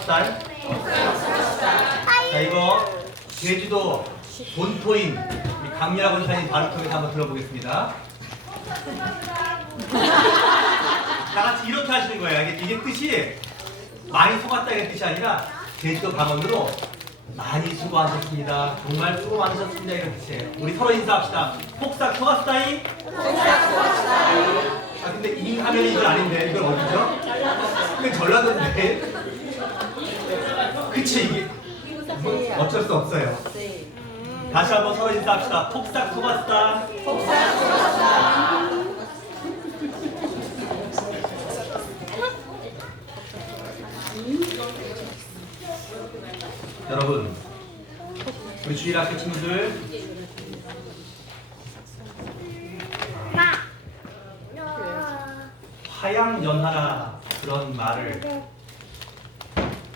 쌀. 자, 이거 제주도 본토인 우리 강미라 권사님 발을 통해서 한번 들어보겠습니다. 다 같이 이렇게 하시는 거예요. 이게 뜻이 많이 속았다 이런 뜻이 아니라 제주도 방언으로 많이 수고하셨습니다. 정말 수고 많으셨습니다 이런 뜻이에요. 우리 서로 인사합시다. 폭삭 속았다이. 폭삭 속았다이. 아 근데 이 하면 이건 아닌데 이건 어디죠? 이건 전라도인데. 그치 이게 어쩔 수 없어요. 다시 한번 서로 인사합시다. 폭삭 속았다. 폭삭 속았다. 여러분, 우리 주일학교 친구들 화양연하라 그런 말을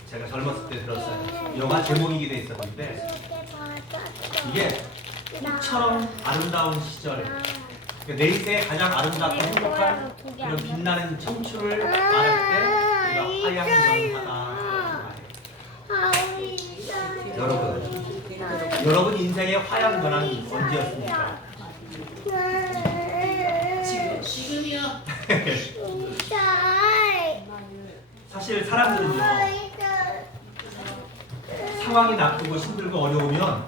제가 젊었을 때 들었어요. 영화 제목이기도 했었는데 이게 꽃처럼 아름다운 시절, 그러니까 내 인생에 가장 아름답고 행복한 그런 빛나는 청춘을 말할 때 우리가 화양연하다. 여러분 인생의 화양연화는 언제였습니까? 지금이요. 사실 사람들은요, 상황이 나쁘고 힘들고 어려우면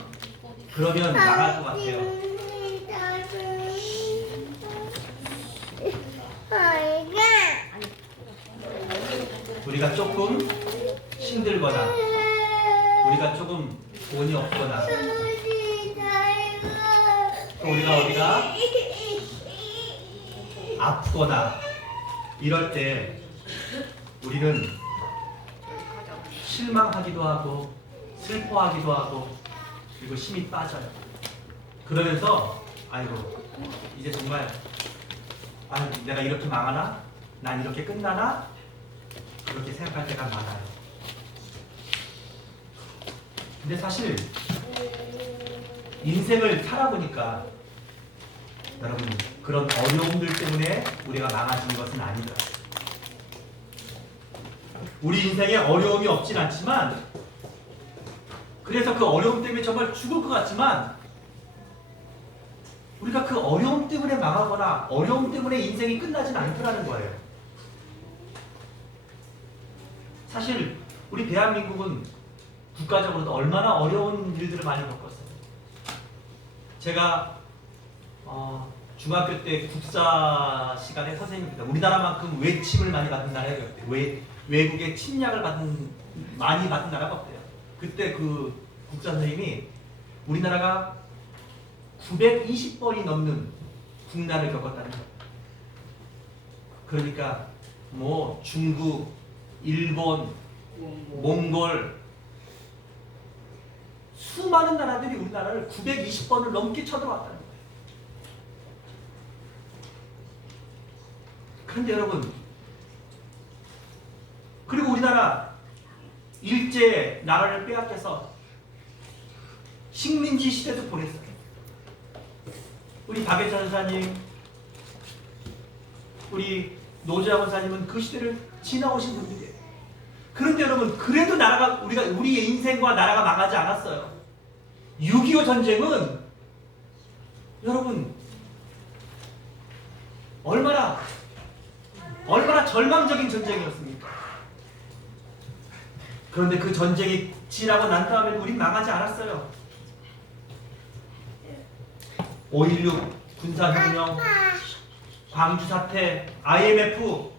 그러면 나갈 것 같아요. 우리가 조금 힘들거나 우리가 조금 돈이 없거나 또 우리가 어디가 아프거나 이럴 때 우리는 실망하기도 하고 슬퍼하기도 하고 그리고 힘이 빠져요. 그러면서 아이고 이제 정말 내가 이렇게 망하나? 난 이렇게 끝나나? 그렇게 생각할 때가 많아요. 근데 사실 인생을 살아보니까 여러분 그런 어려움들 때문에 우리가 망하는 것은 아니더라고요. 우리 인생에 어려움이 없진 않지만 그래서 그 어려움 때문에 정말 죽을 것 같지만 우리가 그 어려움 때문에 망하거나 어려움 때문에 인생이 끝나진 않더라는 거예요. 사실 우리 대한민국은 국가적으로도 얼마나 어려운 일들을 많이 겪었어요. 제가 중학교 때 국사 시간에 선생님입니다. 우리나라만큼 외침을 많이 받은 나라가 없대요. 외국의 침략을 많이 받은 나라가 없대요. 그때 그 국사 선생님이 우리나라가 920번이 넘는 국난을 겪었다는 거예요. 그러니까 뭐 중국, 일본, 몽골 수많은 나라들이 우리나라를 920번을 넘게 쳐들어왔다는 거예요. 그런데 여러분, 그리고 우리나라 일제 나라를 빼앗겨서 식민지 시대도 보냈어요. 우리 박예찬 선사님, 우리 노재하 권사님은 그 시대를 지나오신 분들이에요. 그런데 여러분, 그래도 우리의 인생과 나라가 망하지 않았어요. 6.25 전쟁은 여러분 얼마나 절망적인 전쟁이었습니까? 그런데 그 전쟁이 지나고 난 다음에 우린 망하지 않았어요. 5.16 군사혁명, 광주사태, IMF,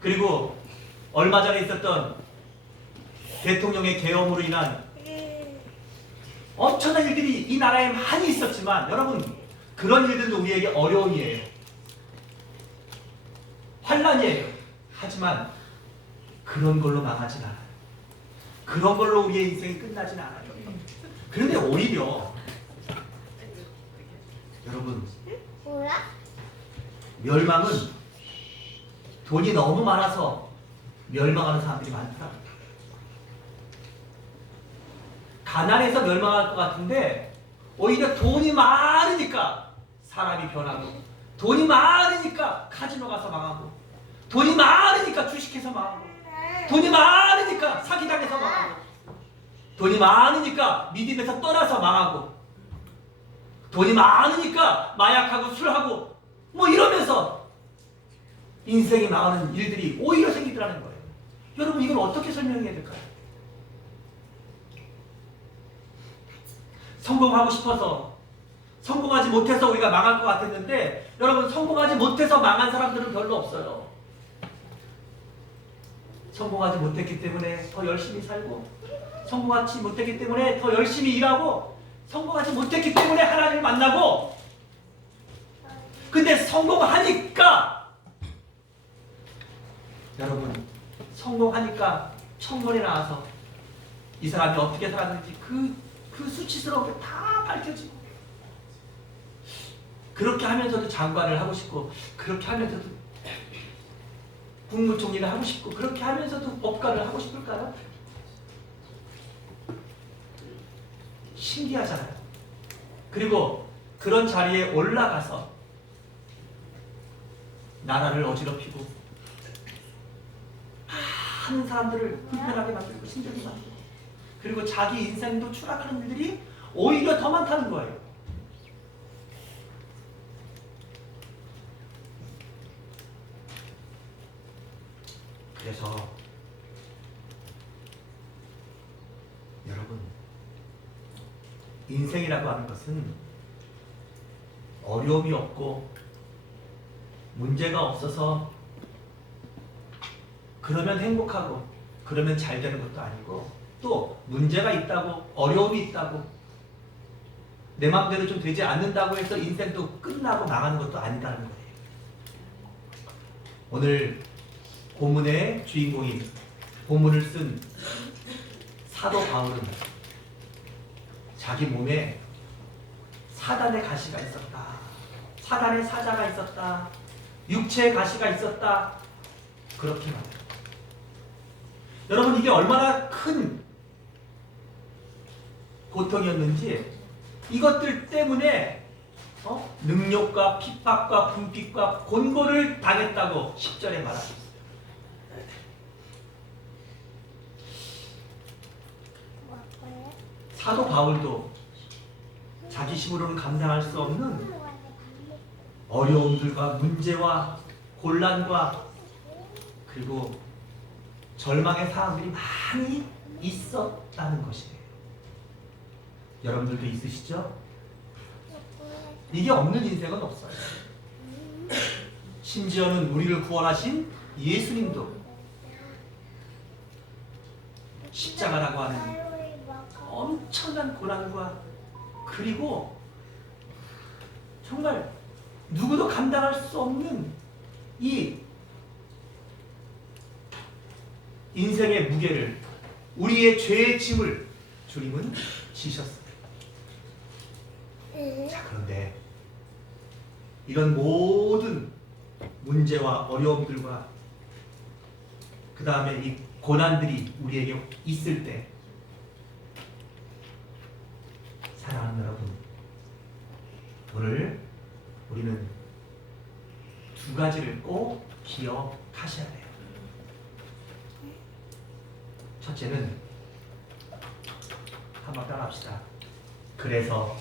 그리고 얼마 전에 있었던 대통령의 계엄으로 인한 엄청난 일들이 이 나라에 많이 있었지만 여러분 그런 일들도 우리에게 어려움이에요. 환난이에요. 하지만 그런 걸로 망하진 않아요. 그런 걸로 우리의 인생이 끝나진 않아요. 그런데 오히려 여러분 멸망은 돈이 너무 많아서 멸망하는 사람들이 많더라고요. 가난해서 멸망할 것 같은데 오히려 돈이 많으니까 사람이 변하고 돈이 많으니까 카지노 가서 망하고 돈이 많으니까 주식해서 망하고 돈이 많으니까 사기당해서 망하고, 돈이 많으니까 믿음에서 떠나서 망하고, 돈이 많으니까 마약하고 술하고 뭐 이러면서 인생이 망하는 일들이 오히려 생기더라는 거예요. 여러분, 이걸 어떻게 설명해야 될까요? 성공하고 싶어서 성공하지 못해서 우리가 망할 것 같았는데, 여러분, 성공하지 못해서 망한 사람들은 별로 없어요. 성공하지 못했기 때문에 더 열심히 살고, 성공하지 못했기 때문에 더 열심히 일하고, 성공하지 못했기 때문에 하나님을 만나고, 근데 성공하니까, 여러분, 성공하니까 청문회 나와서 이 사람이 어떻게 살았는지 그 수치스러운 게 다 밝혀지고, 그렇게 하면서도 장관을 하고 싶고, 그렇게 하면서도 국무총리를 하고 싶고, 그렇게 하면서도 법관을 하고 싶을까요? 신기하잖아요. 그리고 그런 자리에 올라가서 나라를 어지럽히고 많은 사람들을 불편하게 만들고 힘들게 만들고, 그리고 자기 인생도 추락하는 일들이 오히려 더 많다는 거예요. 그래서 여러분, 인생이라고 하는 것은 어려움이 없고 문제가 없어서 그러면 행복하고 그러면 잘 되는 것도 아니고, 또 문제가 있다고, 어려움이 있다고, 내 마음대로 좀 되지 않는다고 해서 인생도 끝나고 망하는 것도 아니라는 거예요. 오늘 본문의 주인공인, 본문을 쓴 사도 바울은 자기 몸에 사단의 가시가 있었다, 사단의 사자가 있었다, 육체의 가시가 있었다, 그렇게 말해요. 여러분, 이게 얼마나 큰 고통이었는지, 이것들 때문에 능욕과 핍박과 궁핍과 곤고를 당했다고 10절에 말하고 있어요. 사도 바울도 자기 힘으로는 감당할 수 없는 어려움들과 문제와 곤란과 그리고 절망의 상황들이 많이 있었다는 것이에요. 여러분들도 있으시죠? 이게 없는 인생은 없어요. 심지어는 우리를 구원하신 예수님도 십자가라고 하는 엄청난 고난과, 그리고 정말 누구도 감당할 수 없는 이 인생의 무게를, 우리의 죄의 짐을 주님은 지셨습니다. 자, 그런데 이런 모든 문제와 어려움들과 그 다음에 이 고난들이 우리에게 있을 때, 사랑하는 여러분, 오늘 우리는 두 가지를 꼭 기억하셔야 돼요. 첫째는 한번 따라합시다. 그래서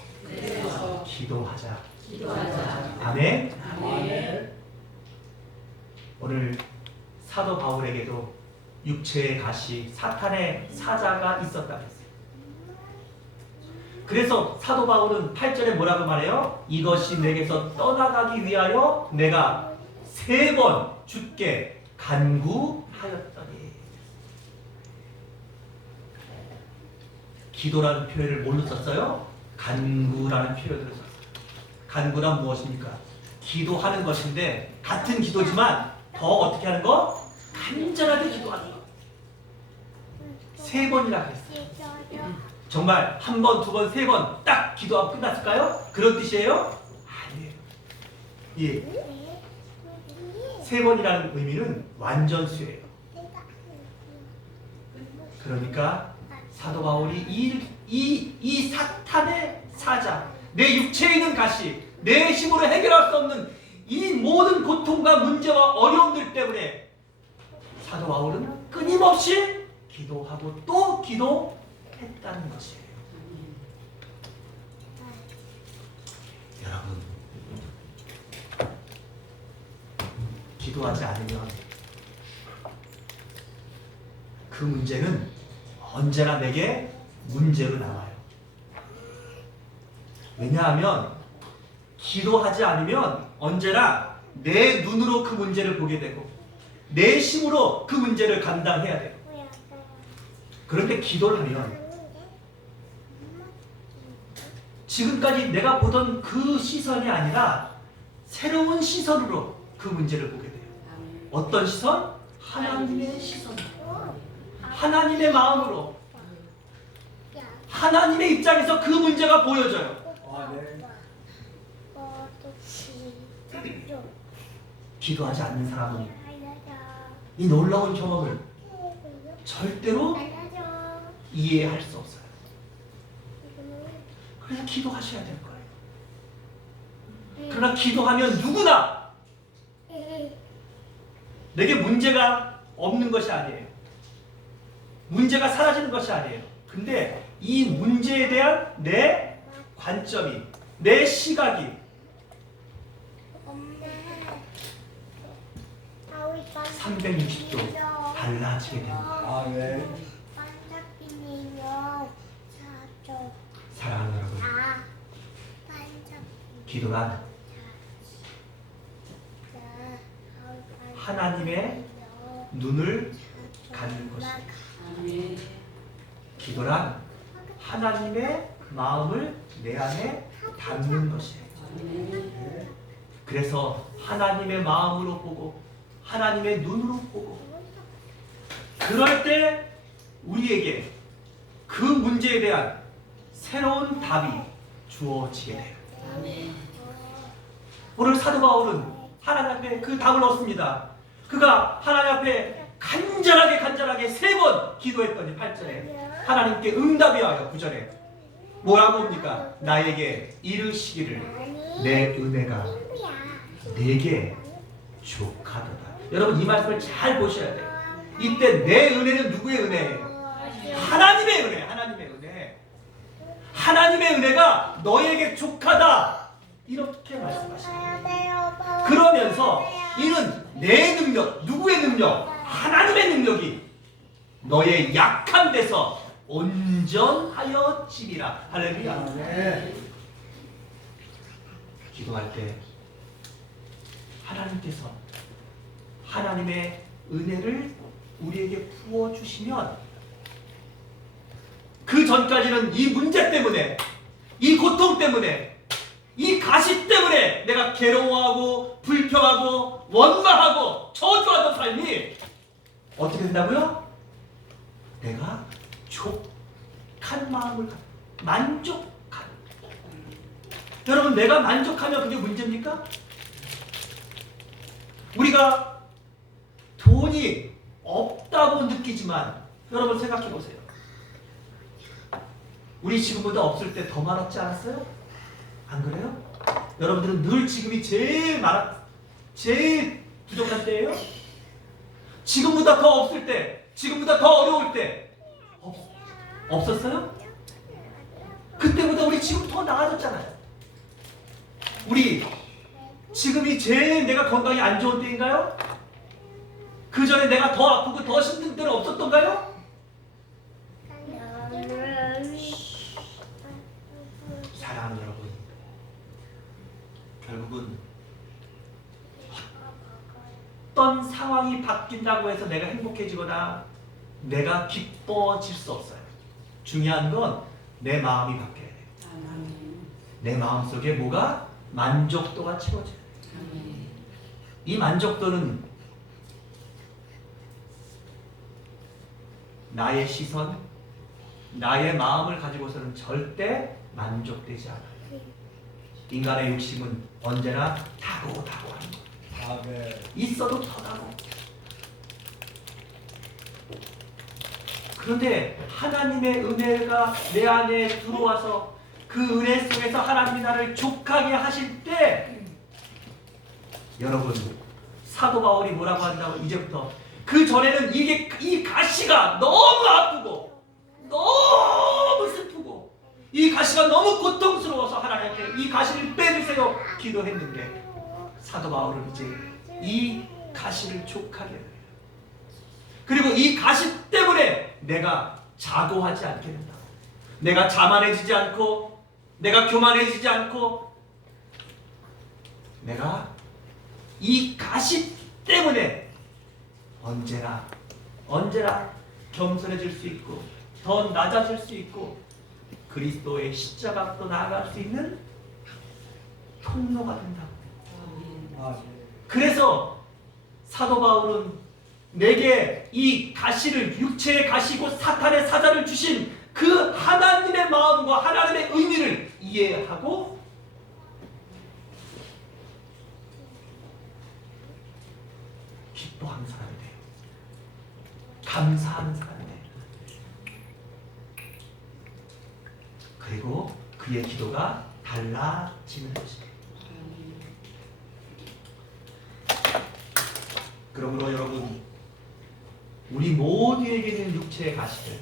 기도하자. 아멘. 오늘 사도 바울에게도 육체의 가시, 사탄의 사자가 있었다 그랬어요. 그래서 사도 바울은 8절에 뭐라고 말해요? 이것이 내게서 떠나가기 위하여 내가 3번 주께 간구하였더니. 기도라는 표현을 뭘로 썼어요? 간구라는 표현으로 썼어요. 간구란 무엇입니까? 기도하는 것인데, 같은 기도지만 더 어떻게 하는 거? 간절하게 기도하는 거. 3번이라 그랬어요. 정말 1번, 2번, 3번 딱 기도하고 끝났을까요? 그런 뜻이에요? 아니에요. 예. 3번이라는 의미는 완전수예요. 그러니까 사도 바울이 이 사탄의 사자, 내 육체에 있는 가시, 내 힘으로 해결할 수 없는 이 모든 고통과 문제와 어려움들 때문에 사도 바울은 끊임없이 기도하고 또 기도했다는 것이에요. 여러분, 기도하지 않으면 그 문제는 언제나 내게 문제로 남아요. 왜냐하면 기도하지 않으면 언제나 내 눈으로 그 문제를 보게 되고 내 힘으로 그 문제를 감당해야 돼요. 그런데 기도를 하면 지금까지 내가 보던 그 시선이 아니라 새로운 시선으로 그 문제를 보게 돼요. 어떤 시선? 하나님의 시선. 하나님의 마음으로. 하나님의 입장에서 그 문제가 보여져요. 기도하지 않는 사람은 이 놀라운 경험을 절대로 이해할 수 없어요. 그래서 기도하셔야 될 거예요. 그러나 기도하면 누구나 내게 문제가 없는 것이 아니에요. 문제가 사라지는 것이 아니에요. 근데 이 문제에 대한 내 관점이, 내 시각이 360도 달라지게 됩니다. 사랑하는 여러분, 기도란 하나님의 눈을 갖는 것입니다. 기도란 하나님의 마음을 내 안에 담는 것이에요. 그래서 하나님의 마음으로 보고 하나님의 눈으로 보고 그럴 때 우리에게 그 문제에 대한 새로운 답이 주어지게 돼요. 오늘 사도 바울은 하나님 앞에 그 답을 얻습니다. 그가 하나님 앞에 간절하게 3번 기도했더니 8절에 하나님께 응답이 와요. 9절에 뭐라고 옵니까? 나에게 이르시기를 내 은혜가 내게 족하도다. 여러분 이 말씀을 잘 보셔야 돼요. 이때 내 은혜는 누구의 은혜예요? 하나님의 은혜. 하나님의 은혜. 하나님의 은혜가 너에게 족하다. 이렇게 말씀하십니다. 그러면서 이는 내 능력, 누구의 능력? 하나님의 능력이 너의 약한 데서 온전하여 지리라. 할렐루야. 기도할 때 하나님께서 하나님의 은혜를 우리에게 부어주시면 그 전까지는 이 문제 때문에, 이 고통 때문에, 이 가시 때문에 내가 괴로워하고 불평하고 원망하고 저주하던 삶이 어떻게 된다고요? 내가 족한 마음을 만족한. 여러분 내가 만족하면 그게 문제입니까? 우리가 돈이 없다고 느끼지만 여러분 생각해 보세요. 우리 지금보다 없을 때 더 많았지 않았어요? 안 그래요? 여러분들은 늘 지금이 제일 부족한 때예요? 지금보다 더 없을 때, 지금보다 더 어려울 때 없었어요? 그때보다 우리 지금 더 나아졌잖아요. 우리 지금이 제일 내가 건강이 안 좋은 때인가요? 그 전에 내가 더 아프고 더 힘든 때는 없었던가요? 사랑하는 여러분, 결국은 어떤 상황이 바뀐다고 해서 내가 행복해지거나 내가 기뻐질 수 없어요. 중요한 건 내 마음이 바뀌어야 돼요. 내 마음속에 뭐가? 만족도가 채워져요. 이 만족도는 나의 시선, 나의 마음을 가지고서는 절대 만족되지 않아요. 인간의 욕심은 언제나 다고 하는 거예요. 있어도 더 다고. 그런데 하나님의 은혜가 내 안에 들어와서 그 은혜 속에서 하나님이 나를 족하게 하실 때 여러분 사도 바울이 뭐라고 한다고? 이제부터 그 전에는 이 가시가 너무 아프고 너무 슬프고 이 가시가 너무 고통스러워서 하나님께 이 가시를 빼주세요 기도했는데 사도 바울은 이제 이 가시를 족하게 해요. 그리고 이 가시 때문에 내가 자고하지 않게 된다. 내가 자만해지지 않고 내가 교만해지지 않고 내가 이 가시 때문에 언제나 겸손해질 수 있고 더 낮아질 수 있고 그리스도의 십자가 앞으로 나아갈 수 있는 통로가 된다고. 그래서 사도 바울은 내게 이 가시를 육체의 가시고 사탄의 사자를 주신 그 하나님의 마음과 하나님의 의미를 이해하고 기뻐하는 사람이 돼요. 감사하는 사람이 돼요. 그리고 그의 기도가 달라지는 것입니다. 그러므로 여러분, 우리 모두에게 있는 육체의 가시들,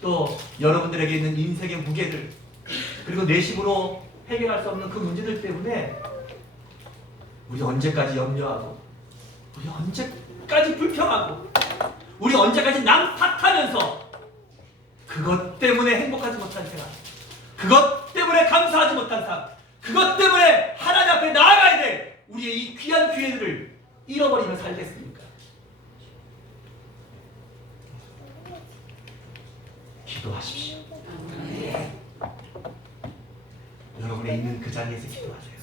또 여러분들에게 있는 인생의 무게들, 그리고 내심으로 해결할 수 없는 그 문제들 때문에 우리 언제까지 염려하고, 우리 언제까지 불평하고, 우리 언제까지 남 탓하면서 그것 때문에 행복하지 못한 생활, 그것 때문에 감사하지 못한 삶, 그것 때문에 하나님 앞에 나아가야 될 우리의 이 귀한 기회들을 잃어버리면 살겠습니까? 기도하십시오. 여러분의 있는 그 자리에서 기도하세요.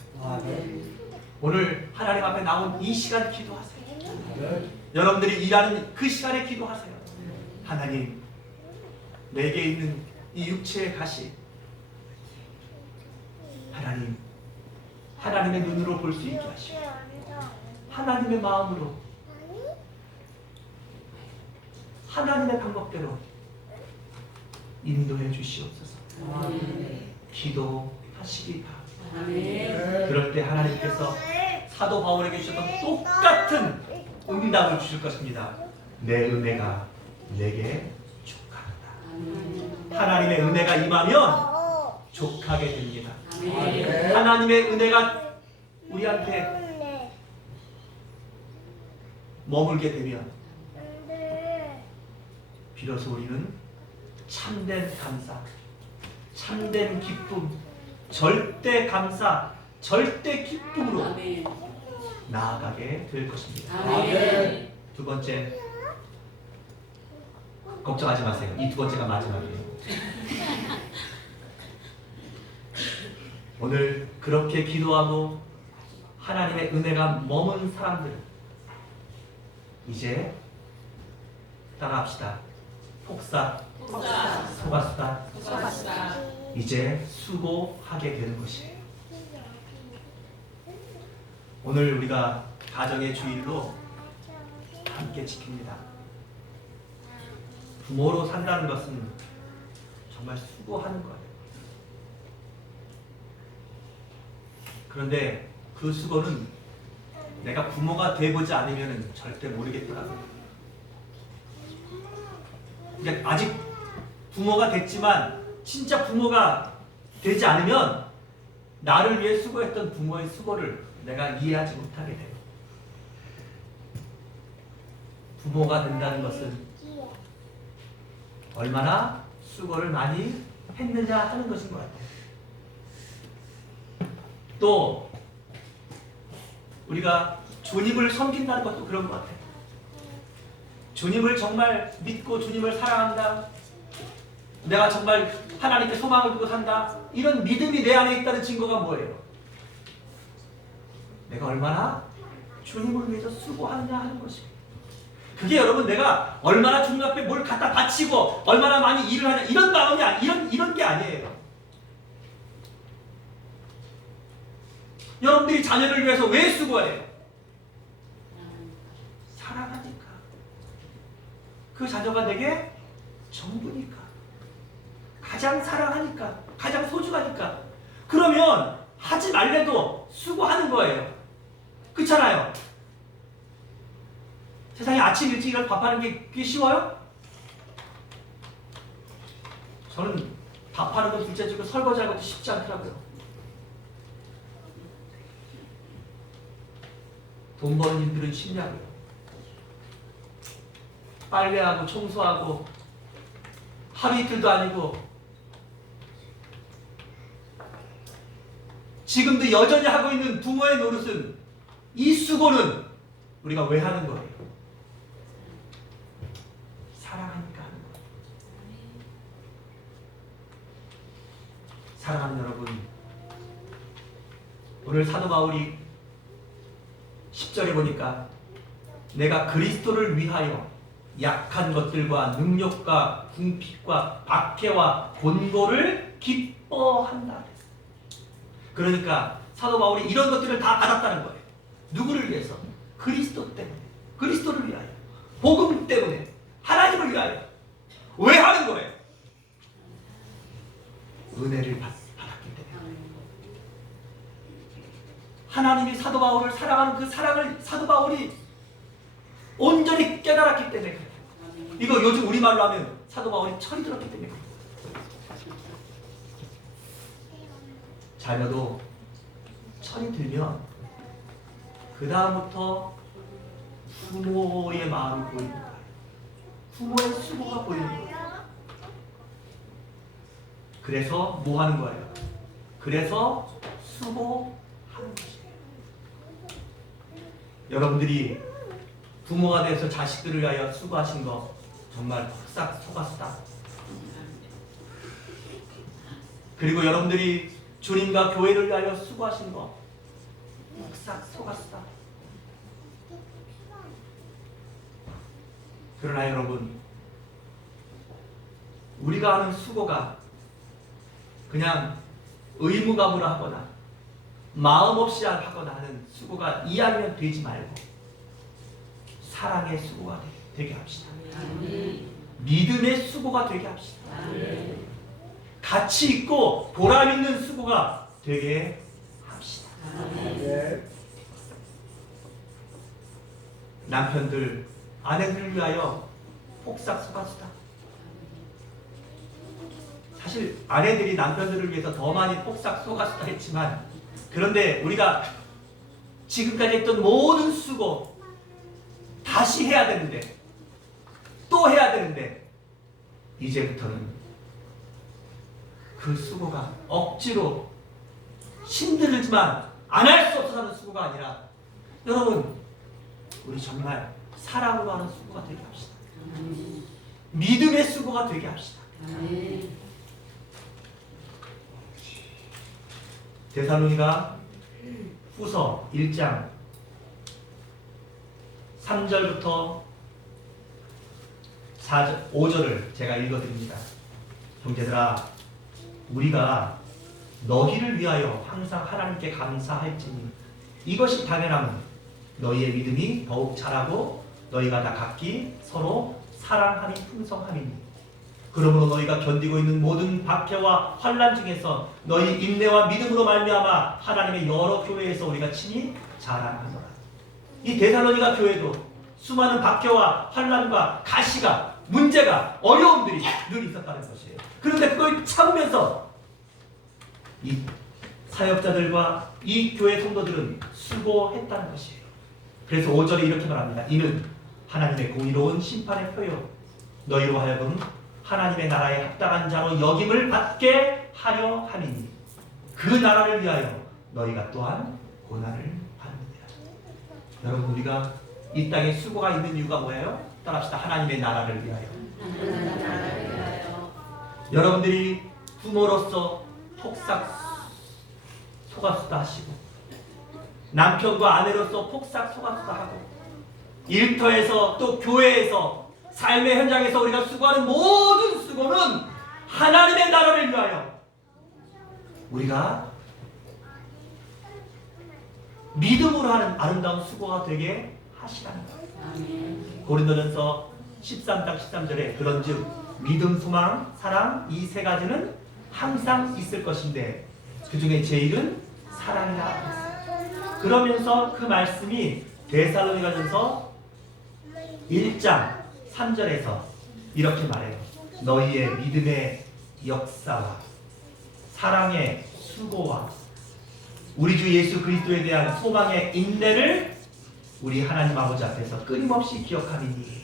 오늘 하나님 앞에 나온 이 시간 기도하세요. 여러분들이 일하는 그 시간에 기도하세요. 하나님, 내게 있는 이 육체의 가시, 하나님, 하나님의 눈으로 볼 수 있게 하시고 하나님의 마음으로, 하나님의 방법대로 인도해 주시옵소서. 기도하시기 바랍니다. 그럴 때 하나님께서 사도 바울에게 주셨던 똑같은 응답을 주실 것입니다. 내 은혜가 내게 족하다. 하나님의 은혜가 임하면 족하게 됩니다. 하나님의 은혜가 우리한테 머물게 되면 비로소 우리는 참된 감사, 참된 기쁨, 절대 감사, 절대 기쁨으로 나아가게 될 것입니다. 두 번째, 걱정하지 마세요. 이 두 번째가 마지막이에요. 오늘 그렇게 기도하고 하나님의 은혜가 머문 사람들, 이제 따라합시다. 폭삭, 속았다. 이제 수고하게 되는 것이에요. 오늘 우리가 가정의 주일로 함께 지킵니다. 부모로 산다는 것은 정말 수고하는 거예요. 그런데 그 수고는 내가 부모가 돼보지 않으면 절대 모르겠더라고요. 그러니까 아직 부모가 됐지만 진짜 부모가 되지 않으면 나를 위해 수고했던 부모의 수고를 내가 이해하지 못하게 돼요. 부모가 된다는 것은 얼마나 수고를 많이 했느냐 하는 것인 것 같아요. 또 우리가 주님을 섬긴다는 것도 그런 것 같아요. 주님을 정말 믿고 주님을 사랑한다, 내가 정말 하나님께 소망을 두고 산다, 이런 믿음이 내 안에 있다는 증거가 뭐예요? 내가 얼마나 주님을 위해서 수고하느냐 하는 것입니다. 그게 여러분, 내가 얼마나 주님 앞에 뭘 갖다 바치고 얼마나 많이 일을 하냐 이런 마음이 이런 게 아니에요. 여러분들이 자녀를 위해서 왜 수고해요? 사랑하니까. 그 자녀가 내게 전부니까. 가장 사랑하니까. 가장 소중하니까. 그러면 하지 말래도 수고하는 거예요. 그렇잖아요. 세상에 아침 일찍 일어나서 밥하는 게 그게 쉬워요? 저는 밥하는 건 둘째치고 설거지하는 것도 쉽지 않더라고요. 돈 버는 일들은 쉽냐고요. 빨래하고 청소하고 하루 이틀도 아니고 지금도 여전히 하고 있는 부모의 노릇은, 이 수고는 우리가 왜 하는 거예요? 사랑하니까 하는 거예요. 사랑하는 여러분, 오늘 사도 바울이 10절에 보니까 내가 그리스도를 위하여 약한 것들과 능력과 궁핍과 박해와 곤고를 기뻐한다. 그러니까 사도 바울이 이런 것들을 다 받았다는 거예요. 누구를 위해서? 그리스도 때문에, 그리스도를 위하여, 복음 때문에, 하나님을 위하여. 왜 하는 거예요? 은혜를 받았기 때문에. 하나님이 사도 바울을 사랑하는 그 사랑을 사도 바울이 온전히 깨달았기 때문에 그래요. 이거 요즘 우리말로 하면 사도 바울이 철이 들었기 때문에 그래요. 자녀도 철이 들면 그 다음부터 부모의 마음이 보이는 거예요. 부모의 수고가 보이는 거예요. 그래서 뭐 하는 거예요? 그래서 수고하는 것이에요. 여러분들이 부모가 돼서 자식들을 위하여 수고하신 거 정말 싹 속았다. 그리고 여러분들이 주님과 교회를 위하여 수고하신 거 싹 속았다. 그러나 여러분, 우리가 하는 수고가 그냥 의무감으로 하거나 마음 없이 하거나 하는 수고가 이하면 되지 말고 사랑의 수고가 되게 합시다. 믿음의 수고가 되게 합시다. 가치 있고 보람 있는 수고가 되게 합시다. 남편들, 아내들을 위하여 폭삭 속았다. 사실 아내들이 남편들을 위해서 더 많이 폭삭 속았다 했지만, 그런데 우리가 지금까지 했던 모든 수고 다시 해야 되는데, 또 해야 되는데, 이제부터는 그 수고가 억지로 힘들지만 안 할 수 없어서 하는 수고가 아니라, 여러분, 우리 정말 사랑으로 하는 수고가 되게 합시다. 믿음의 수고가 되게 합시다. 데살로니가 후서 1장 3절부터 5절을 제가 읽어드립니다. 형제들아, 우리가 너희를 위하여 항상 하나님께 감사할지니 이것이 당연함은 너희의 믿음이 더욱 자라고 너희가 다 각기 서로 사랑함이 풍성함이니, 그러므로 너희가 견디고 있는 모든 박해와 환난 중에서 너희 인내와 믿음으로 말미암아 하나님의 여러 교회에서 우리가 친히 자랑하노라. 이 데살로니가 교회도 수많은 박해와 환난과 가시가, 문제가, 어려움들이 늘 있었다는 것이에요. 그런데 그걸 참으면서 이 사역자들과 이 교회 성도들은 수고했다는 것이에요. 그래서 5절에 이렇게 말합니다. 이는 하나님의 공의로운 심판의 표요 너희로 하여금 하나님의 나라에 합당한 자로 여김을 받게 하려 함이니 그 나라를 위하여 너희가 또한 고난을 받느니라. 여러분, 우리가 이 땅에 수고가 있는 이유가 뭐예요? 따라합시다. 하나님의 나라를 위하여. 여러분들이 부모로서 폭삭 속았수다 하시고, 남편과 아내로서 폭삭 속았수다 하고, 일터에서 또 교회에서 삶의 현장에서 우리가 수고하는 모든 수고는 하나님의 나라를 위하여 우리가 믿음으로 하는 아름다운 수고가 되게 하시라는 거예요. 고린도전서 13장 13절에 그런즉 믿음, 소망, 사랑 이 세 가지는 항상 있을 것인데 그 중에 제일은 사랑이라. 그러면서 그 말씀이 데살로니가전서 1장 3절에서 이렇게 말해요. 너희의 믿음의 역사와 사랑의 수고와 우리 주 예수 그리스도에 대한 소망의 인내를 우리 하나님 아버지 앞에서 끊임없이 기억하리니.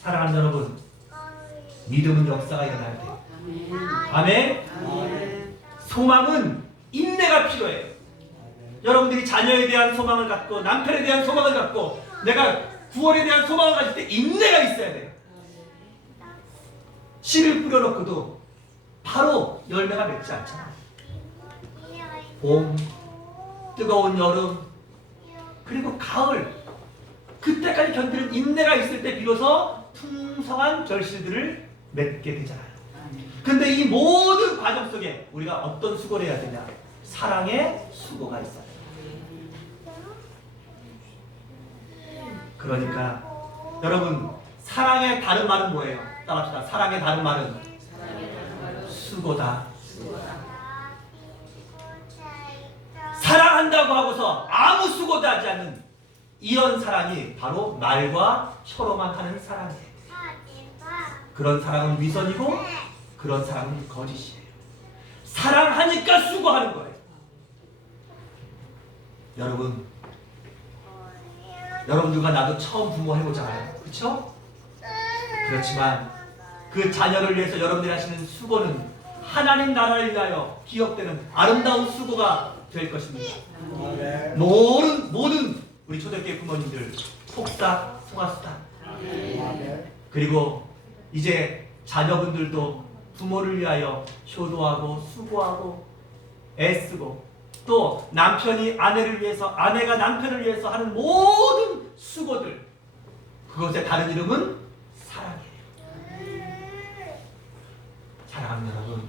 사랑하는 여러분, 믿음은 역사가 일어날 때, 아멘. 소망은 인내가 필요해요. 여러분들이 자녀에 대한 소망을 갖고 남편에 대한 소망을 갖고 내가 구원에 대한 소망을 가질 때 인내가 있어야 돼요. 씨를 뿌려놓고도 바로 열매가 맺지 않잖아. 봄, 뜨거운 여름, 그리고 가을, 그때까지 견디는 인내가 있을 때 비로소 풍성한 결실들을 맺게 되잖아요. 근데 이 모든 과정 속에 우리가 어떤 수고를 해야 되냐? 사랑의 수고가 있어요. 그러니까 여러분, 사랑의 다른 말은 뭐예요? 따라합시다. 사랑의 다른 말은 수고다. 사랑한다고 하고서 아무 수고도 하지 않는 이런 사랑이 바로 말과 혀로만 하는 사랑이에요. 그런 사랑은 위선이고 그런 사랑은 거짓이에요. 사랑하니까 수고하는 거예요. 여러분들과 나도 처음 부모 해보잖아요. 그렇죠? 그렇지만 그 자녀를 위해서 여러분들이 하시는 수고는 하나님 나라를 위하여 기억되는 아름다운 수고가 될 것입니다. 모든 우리 초대교회 부모님들 속삭 속았다. 그리고 이제 자녀분들도 부모를 위하여 효도하고 수고하고 애쓰고, 또 남편이 아내를 위해서, 아내가 남편을 위해서 하는 모든 수고들, 그것의 다른 이름은 사랑이에요. 사랑하는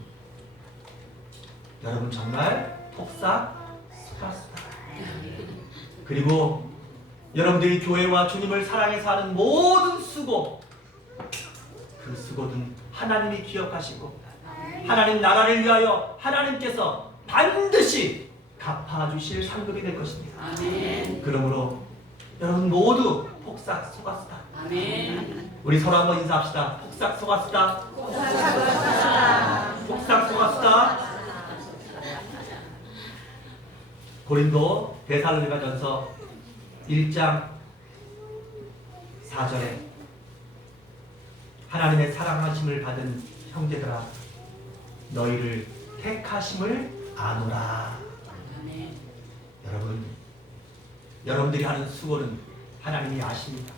여러분 정말 폭삭 속았습니다. 그리고 여러분들이 교회와 주님을 사랑해서 하는 모든 수고, 그 수고는 하나님이 기억하시고 하나님 나라를 위하여 하나님께서 반드시 갚아주실 상급이 될 것입니다. 아멘. 그러므로 여러분 모두 폭삭 속았다. 아멘. 우리 서로 한번 인사합시다. 폭삭 속았다. 폭삭 속았다. 고린도 데살로니가전서 1장 4절에 하나님의 사랑하심을 받은 형제들아, 너희를 택하심을 아노라. 여러분들이 하는 수고는 하나님이 아십니다.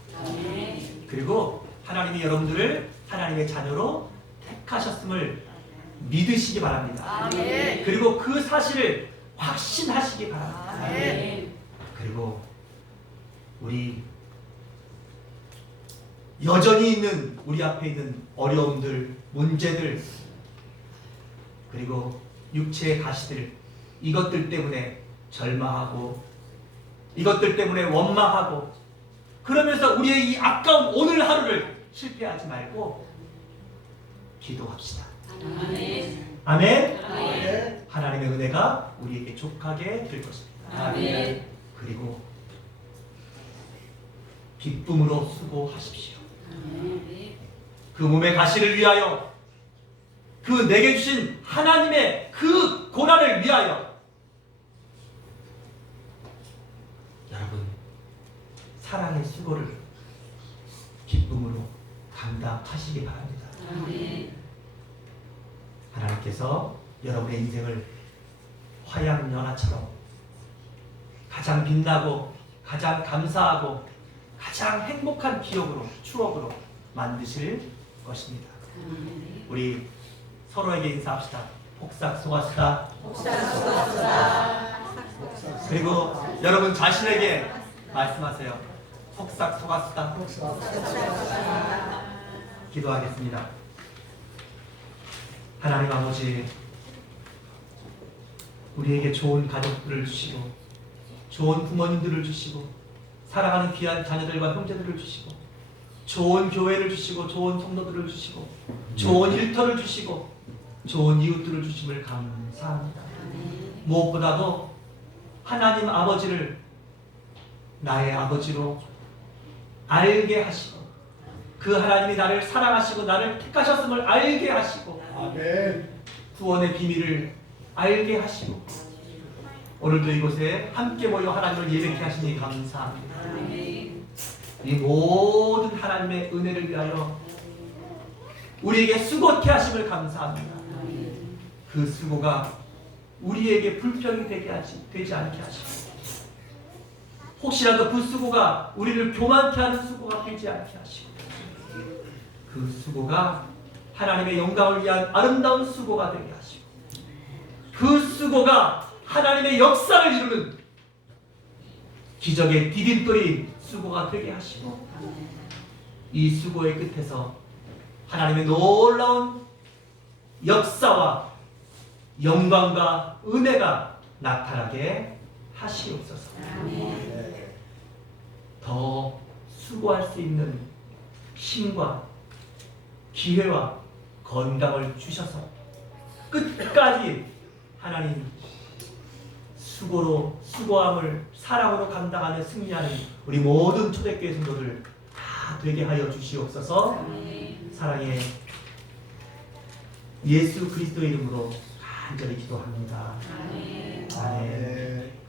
그리고 하나님이 여러분들을 하나님의 자녀로 택하셨음을 믿으시기 바랍니다. 그리고 그 사실을 확신하시기 바랍니다. 그리고 우리 여전히 있는 우리 앞에 있는 어려움들, 문제들, 그리고 육체의 가시들, 이것들 때문에 절망하고 이것들 때문에 원망하고 그러면서 우리의 이 아까운 오늘 하루를 실패하지 말고 기도합시다. 아멘. 아멘. 아멘. 하나님의 은혜가 우리에게 족하게 될 것입니다. 아멘. 그리고 기쁨으로 수고하십시오. 그 몸의 가시를 위하여, 그 내게 주신 하나님의 그 고난을 위하여 여러분 사랑의 수고를 기쁨으로 감당하시기 바랍니다. 하나님께서 여러분의 인생을 화양연화처럼 가장 빛나고 가장 감사하고 가장 행복한 기억으로, 추억으로 만드실 것입니다. 우리 서로에게 인사합시다. 폭삭 속았다. 폭삭 속았다. 그리고 여러분 자신에게 말씀하세요. 폭삭 속았다. 기도하겠습니다. 하나님 아버지, 우리에게 좋은 가족들을 주시고 좋은 부모님들을 주시고 사랑하는 귀한 자녀들과 형제들을 주시고 좋은 교회를 주시고 좋은 성도들을 주시고 좋은 일터를 주시고 좋은 이웃들을 주심을 감사합니다. 무엇보다도 하나님 아버지를 나의 아버지로, 알게 하시고 그 하나님이 나를 사랑하시고 나를 택하셨음을 알게 하시고 아멘. 구원의 비밀을 알게 하시고 오늘도 이곳에 함께 모여 하나님을 예배케 하시니 감사합니다. 이 모든 하나님의 은혜를 위하여 우리에게 수고케 하심을 감사합니다. 그 수고가 우리에게 불평이 되지 않게 하시고 혹시라도 그 수고가 우리를 교만케 하는 수고가 되지 않게 하시고 그 수고가 하나님의 영광을 위한 아름다운 수고가 되게 하시고 그 수고가 하나님의 역사를 이루는 기적의 디딤돌이 수고가 되게 하시고 이 수고의 끝에서 하나님의 놀라운 역사와 영광과 은혜가 나타나게 하시옵소서. 더 수고할 수 있는 힘과 기회와 건강을 주셔서 끝까지 하나님 수고함을 사랑으로 감당하는 승리하는 우리 모든 초대교회 성도들 다 되게 하여 주시옵소서. 사랑의 예수 그리스도의 이름으로 간절히 기도합니다. 아멘.